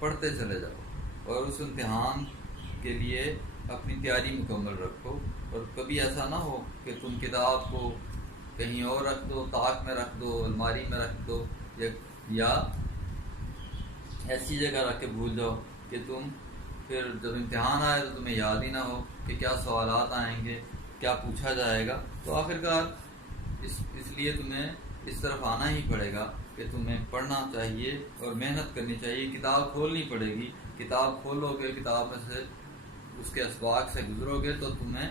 پڑھتے چلے جاؤ اور اس امتحان کے لیے اپنی تیاری مکمل رکھو. اور کبھی ایسا نہ ہو کہ تم کتاب کو کہیں اور رکھ دو، طاق میں رکھ دو، الماری میں رکھ دو، یا ایسی جگہ رکھ کے بھول جاؤ کہ تم پھر جب امتحان آئے تو تمہیں یاد ہی نہ ہو کہ کیا سوالات آئیں گے، کیا پوچھا جائے گا. تو آخرکار اس لیے تمہیں اس طرف آنا ہی پڑے گا کہ تمہیں پڑھنا چاہیے اور محنت کرنی چاہیے. کتاب کھولنی پڑے گی. کتاب کھولو گے، کتاب میں سے اس کے اسباق سے گزرو گے تو تمہیں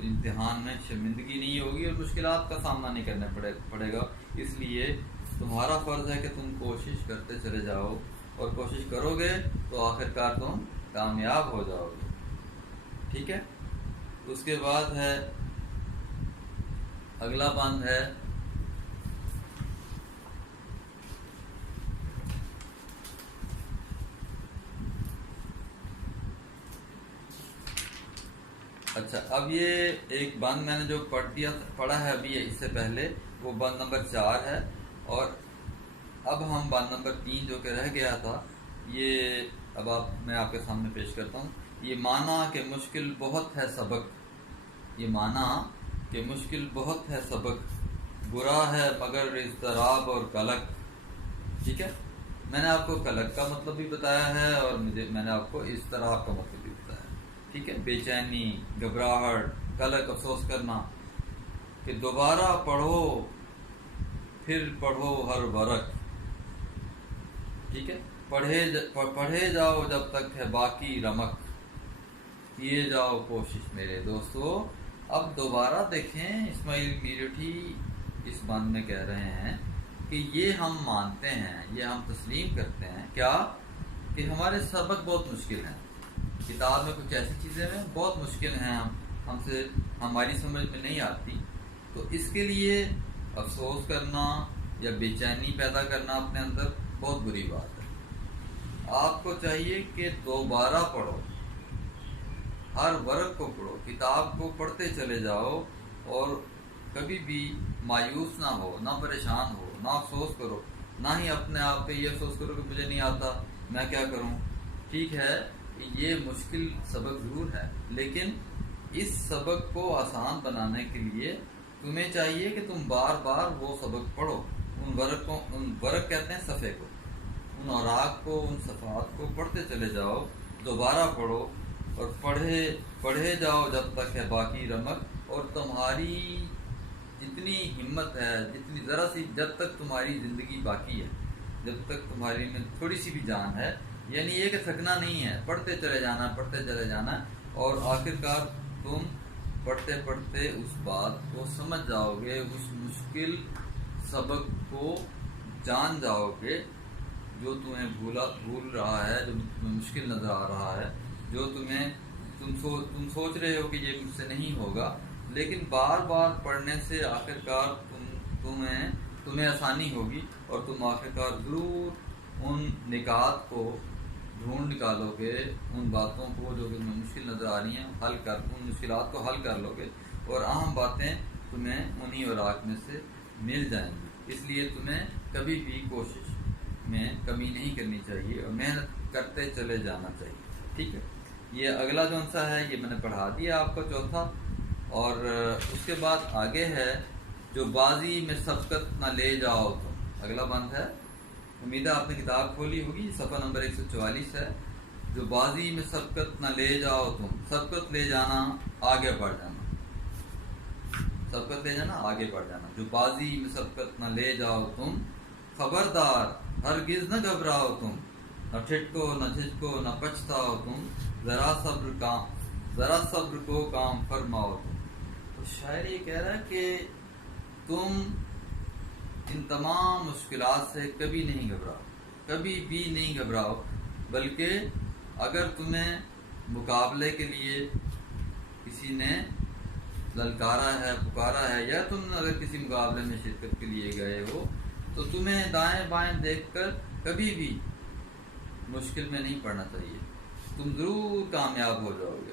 امتحان میں شرمندگی نہیں ہوگی اور مشکلات کا سامنا نہیں کرنا پڑے گا. اس لیے تمہارا فرض ہے کہ تم کوشش کرتے چلے جاؤ، اور کوشش کرو گے تو آخرکار تم کامیاب ہو جاؤ گے. ٹھیک ہے. اس کے بعد ہے اگلا بند ہے اچھا. اب یہ ایک بند میں نے جو پڑھا ہے ابھی اس سے پہلے، وہ بند نمبر 4 ہے. اور اب ہم بند نمبر 3 جو کہ رہ گیا تھا، یہ اب میں آپ کے سامنے پیش کرتا ہوں. یہ معنی کہ مشکل بہت ہے سبق، یہ معنی کہ مشکل بہت ہے سبق، برا ہے مگر اضطراب اور قلق. ٹھیک ہے. میں نے آپ کو قلق کا مطلب بھی بتایا ہے اور میں نے آپ کو اضطراب کا مطلب بھی بتایا ہے. ٹھیک ہے. بے چینی، گھبراہٹ، قلق، افسوس کرنا، کہ دوبارہ پڑھو پھر پڑھو ہر ورق. ٹھیک ہے. پڑھے جاؤ جب تک ہے باقی رمق، کیے جاؤ کوشش میرے دوستو. اب دوبارہ دیکھیں، اسماعیل میرٹھی اس بند میں کہہ رہے ہیں کہ یہ ہم مانتے ہیں، یہ ہم تسلیم کرتے ہیں کیا کہ ہمارے سبق بہت مشکل ہیں. کتاب میں کچھ ایسی چیزیں ہیں بہت مشکل ہیں، ہم سے ہماری سمجھ میں نہیں آتی. تو اس کے لیے افسوس کرنا یا بے چینی پیدا کرنا اپنے اندر بہت بری بات ہے. آپ کو چاہیے کہ دوبارہ پڑھو، ہر ورق کو پڑھو، کتاب کو پڑھتے چلے جاؤ، اور کبھی بھی مایوس نہ ہو، نہ پریشان ہو، نہ افسوس کرو، نہ ہی اپنے آپ پہ یہ افسوس کرو کہ مجھے نہیں آتا، میں کیا کروں. ٹھیک ہے، یہ مشکل سبق ضرور ہے، لیکن اس سبق کو آسان بنانے کے لیے تمہیں چاہیے کہ تم بار بار وہ سبق پڑھو. ان ورق کہتے ہیں صفحے کو، ان اوراق کو، ان صفحات کو پڑھتے چلے جاؤ، دوبارہ پڑھو، اور پڑھے جاؤ جب تک ہے باقی رمق. اور تمہاری جتنی ہمت ہے، جتنی ذرا سی، جب تک تمہاری زندگی باقی ہے، جب تک تمہاری میں تھوڑی سی بھی جان ہے، یعنی یہ کہ تھکنا نہیں ہے، پڑھتے چلے جانا، پڑھتے چلے جانا. اور آخرکار تم پڑھتے پڑھتے اس بات کو سمجھ جاؤ گے، اس مشکل سبق کو جان جاؤ گے جو تمہیں بھول رہا ہے، جو تمہیں مشکل نظر آ رہا ہے، جو تم سوچ رہے ہو کہ یہ مجھ سے نہیں ہوگا. لیکن بار بار پڑھنے سے آخرکار تمہیں آسانی ہوگی، اور تم آخرکار ضرور ان نکات کو ڈھونڈ نکالو گے، ان باتوں کو جو تمہیں مشکل نظر آ رہی ہیں ان مشکلات کو حل کر لو گے، اور اہم باتیں تمہیں انہی اوراق میں سے مل جائیں گی. اس لیے تمہیں کبھی بھی کوشش میں کمی نہیں کرنی چاہیے اور محنت کرتے چلے جانا چاہیے. ٹھیک ہے. یہ اگلا جو سا ہے یہ میں نے پڑھا دیا آپ کو، چوتھا. اور اس کے بعد آگے ہے جو بازی میں سبقت نہ لے جاؤ تم. اگلا بند ہے، امید ہے آپ نے کتاب کھولی ہوگی، صفحہ نمبر 144 ہے. جو بازی میں سبقت نہ لے جاؤ تم. سبقت لے جانا، آگے بڑھ جانا، سبقت لے جانا، آگے بڑھ جانا. جو بازی میں سبقت نہ لے جاؤ تم، خبردار ہرگز نہ گھبراؤ تم. نہ ٹھٹکو، نہ جھجکو، نہ پچھتاؤ تم، ذرا صبر کو کام فرماؤ تم. تو شاعر یہ کہہ رہا ہے کہ تم ان تمام مشکلات سے کبھی نہیں گھبراؤ، کبھی بھی نہیں گھبراؤ، بلکہ اگر تمہیں مقابلے کے لیے کسی نے للکارا ہے، پکارا ہے، یا تم اگر کسی مقابلے میں شرکت کے لیے گئے ہو، تو تمہیں دائیں بائیں دیکھ کر کبھی بھی مشکل میں نہیں پڑنا چاہیے. تم ضرور کامیاب ہو جاؤ گے.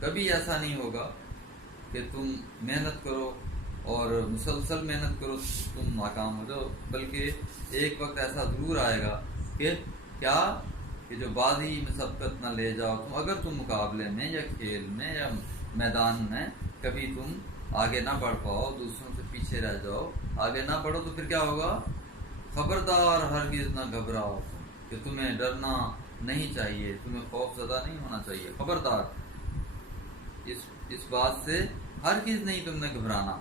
کبھی ایسا نہیں ہوگا کہ تم محنت کرو اور مسلسل محنت کرو تم ناکام ہو جاؤ، بلکہ ایک وقت ایسا ضرور آئے گا کہ کیا کہ جو بازی میں سبقت نہ لے جاؤ تم، اگر تم مقابلے میں یا کھیل میں یا میدان میں کبھی تم آگے نہ بڑھ پاؤ، دوسروں سے پیچھے رہ جاؤ، آگے نہ بڑھو، تو پھر کیا ہوگا؟ خبردار ہرگز نہ گھبراؤ کہ تمہیں ڈرنا نہیں چاہیے، تمہیں خوف زدہ نہیں ہونا چاہیے، خبردار اس بات سے ہرگز نہیں تم نے گھبرانا۔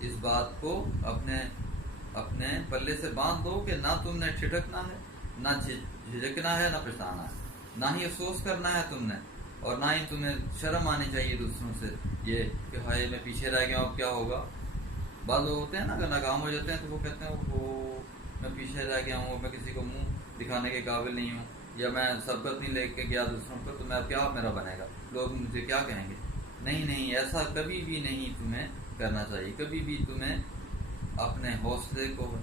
اس بات کو اپنے پلے سے باندھ دو کہ نہ تم نے ٹھٹکنا ہے، نہ جھجکنا ہے، نہ پچھتانا ہے، نہ ہی افسوس کرنا ہے تم نے، اور نہ ہی تمہیں شرم آنی چاہیے دوسروں سے یہ کہ ہائے میں پیچھے رہ گیا ہوں، اب کیا ہوگا۔ بعض لوگ ہوتے ہیں نا، اگر ناکام ہو جاتے ہیں تو وہ کہتے ہیں وہ میں پیچھے رہ گیا ہوں، میں کسی کو منہ دکھانے کے قابل نہیں ہوں، یا میں سبقت نہیں لے کے گیا دوسروں پر، تو میں اب کیا میرا بنے گا، لوگ مجھے کیا کہیں گے۔ نہیں، ایسا کبھی بھی نہیں تمہیں کرنا چاہیے، کبھی بھی تمہیں اپنے حوصلے کو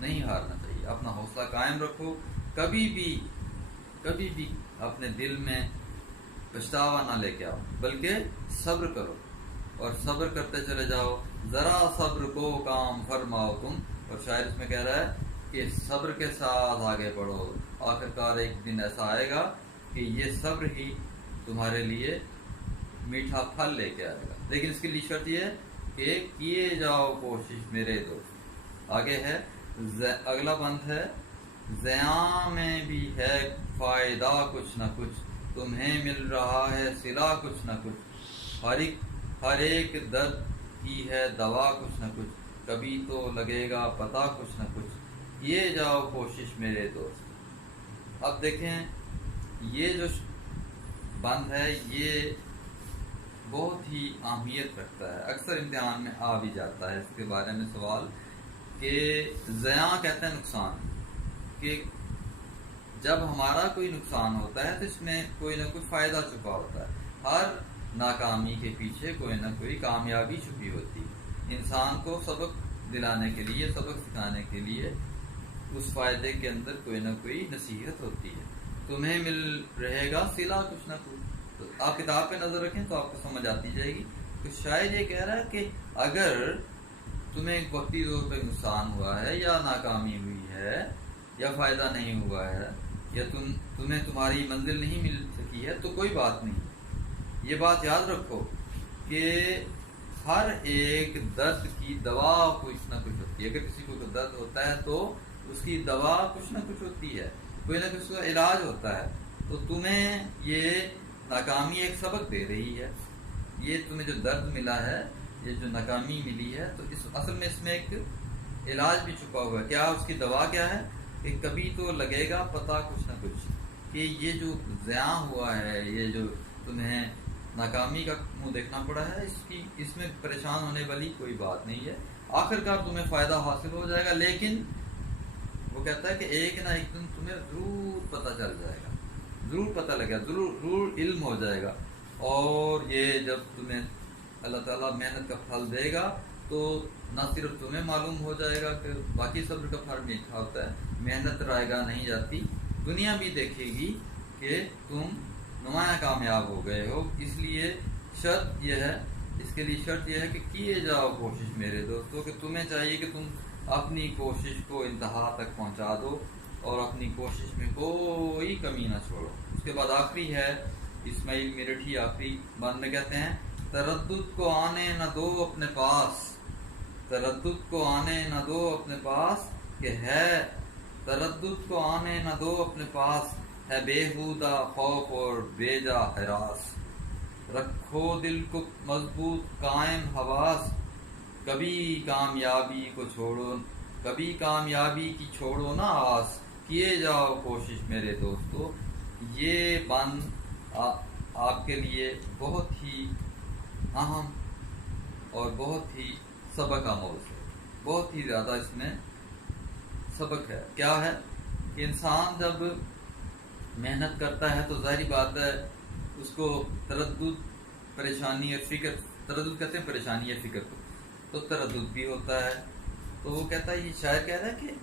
نہیں ہارنا چاہیے، اپنا حوصلہ قائم رکھو، کبھی بھی اپنے دل میں پچھتاوا نہ لے کے آؤ، بلکہ صبر کرو اور صبر کرتے چلے جاؤ، ذرا صبر کو کام فرماؤ تم۔ اور شاعر اس میں کہہ رہا ہے کہ صبر کے ساتھ آگے بڑھو، آخرکار ایک دن ایسا آئے گا کہ یہ صبر ہی تمہارے لیے میٹھا پھل لے کے آئے گا، لیکن اس کے لیے شرط یہ ہے کہ کیے جاؤ کوشش میرے دوست۔ آگے ہے اگلا بند ہے، زیاں میں بھی ہے فائدہ کچھ نہ کچھ، تمہیں مل رہا ہے صلہ کچھ نہ کچھ، ہر ایک درد کی ہے دوا کچھ نہ کچھ، کبھی تو لگے گا پتہ کچھ نہ کچھ، کیے جاؤ کوشش میرے دوست۔ اب دیکھیں یہ جو بند ہے یہ بہت ہی اہمیت رکھتا ہے، اکثر امتحان میں آ بھی جاتا ہے اس کے بارے میں سوال، کہ زیاں کہتے ہیں نقصان، کہ جب ہمارا کوئی نقصان ہوتا ہے تو اس میں کوئی نہ کوئی فائدہ چھپا ہوتا ہے، ہر ناکامی کے پیچھے کوئی نہ کوئی کامیابی چھپی ہوتی ہے، انسان کو سبق دلانے کے لیے، سبق سکھانے کے لیے اس فائدے کے اندر کوئی نہ کوئی نصیحت ہوتی ہے۔ تمہیں مل رہے گا صلہ کچھ نہ کچھ، تو آپ کتاب پہ نظر رکھیں تو آپ کو سمجھ آتی جائے گی۔ تو شاید یہ کہہ رہا ہے کہ اگر تمہیں ایک وقتی طور پہ نقصان ہوا ہے، یا ناکامی ہوئی ہے، یا فائدہ نہیں ہوا ہے، یا تمہیں تمہاری منزل نہیں مل سکی ہے، تو کوئی بات نہیں، یہ بات یاد رکھو کہ ہر ایک درد کی دوا کچھ نہ کچھ ہوتی ہے۔ اگر کسی کو درد ہوتا ہے تو اس کی دوا کچھ نہ کچھ ہوتی ہے، کوئی نہ کچھ اس کا علاج ہوتا ہے۔ تو تمہیں یہ ناکامی ایک سبق دے رہی ہے، یہ تمہیں جو درد ملا ہے، یہ جو ناکامی ملی ہے، تو اصل میں اس میں ایک علاج بھی چھپا ہوا ہے۔ کیا اس کی دوا کیا ہے؟ کہ کبھی تو لگے گا پتہ کچھ نہ کچھ، کہ یہ جو زیاں ہوا ہے، یہ جو تمہیں ناکامی کا منہ دیکھنا پڑا ہے، اس میں پریشان ہونے والی کوئی بات نہیں ہے، آخرکار تمہیں فائدہ حاصل ہو جائے گا۔ لیکن وہ کہتا ہے کہ ایک نہ ایک دن تمہیں ضرور پتہ چل جائے گا، ضرور پتہ لگے گا، ضرور علم ہو جائے گا، اور یہ جب تمہیں اللہ تعالیٰ محنت کا پھل دے گا تو نہ صرف تمہیں معلوم ہو جائے گا کہ باقی صبر کا پھل میٹھا ہوتا ہے، محنت رائے گاہ نہیں جاتی، دنیا بھی دیکھے گی کہ تم نمایاں کامیاب ہو گئے ہو۔ اس لیے شرط یہ ہے، اس کے لیے شرط یہ ہے کہ کیے جاؤ کوشش میرے دوستوں، کہ تمہیں چاہیے کہ تم اپنی کوشش کو انتہا تک پہنچا دو اور اپنی کوشش میں کوئی کمی نہ چھوڑو۔ اس کے بعد آخری ہے اسماعیل میرٹھی، آخری بند میں کہتے ہیں، تردد کو آنے نہ دو اپنے پاس، تردد کو آنے نہ دو اپنے پاس، کہ ہے تردد کو آنے نہ دو اپنے پاس، ہے بیہودہ خوف اور بیجا ہراس، رکھو دل کو مضبوط قائم حواس، کبھی کامیابی کو چھوڑو، کبھی کامیابی کی چھوڑو نہ آس، کیے جاؤ کوشش میرے دوستو۔ یہ بند آپ کے لیے بہت ہی اہم اور بہت ہی سبق آموز ہے، بہت ہی زیادہ اس میں سبق ہے۔ کیا ہے کہ انسان جب محنت کرتا ہے تو ظاہری بات ہے اس کو تردد، پریشانی اور فکر، تردد کہتے ہیں پریشانی یا فکر کو، تو تردد بھی ہوتا ہے۔ تو وہ کہتا ہے، یہ شاعر کہہ رہا ہے کہ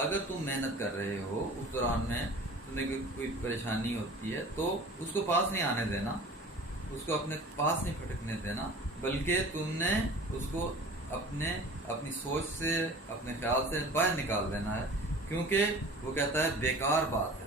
اگر تم محنت کر رہے ہو، اس دوران میں تمہیں کوئی پریشانی ہوتی ہے تو اس کو پاس نہیں آنے دینا، اس کو اپنے پاس نہیں پھٹکنے دینا، بلکہ تم نے اس کو اپنی سوچ سے، اپنے خیال سے باہر نکال دینا ہے، کیونکہ وہ کہتا ہے بیکار بات ہے،